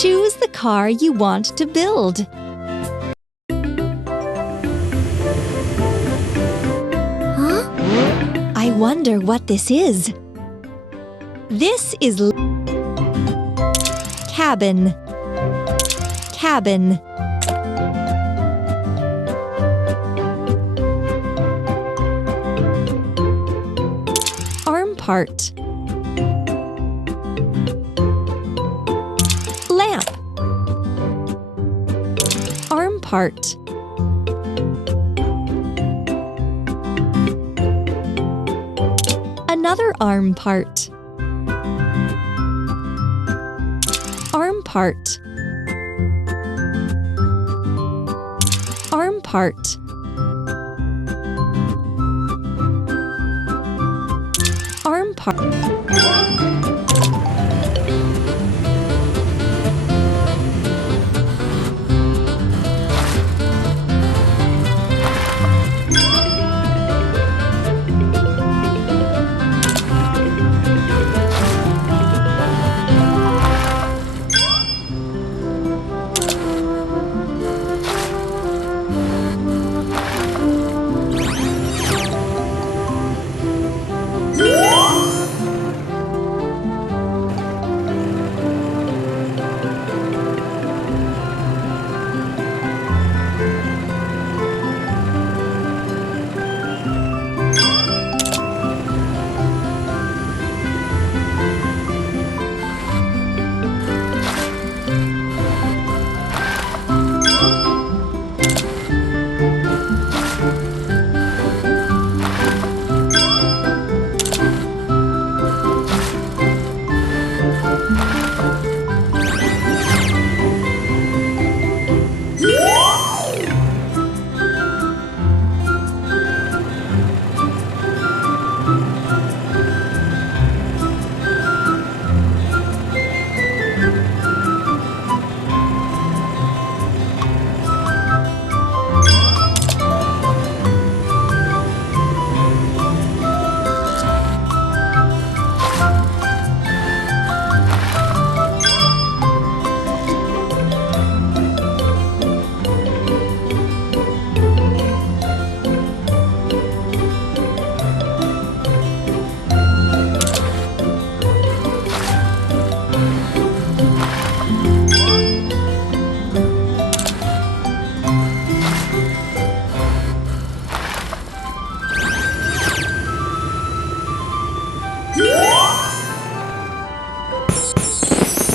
Choose the car you want to build. Huh? I wonder what this is. This is cabin. Cabin. Arm part. Lamp. Arm part. Another arm part. Arm part. Arm part. Arm part.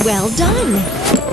Well done!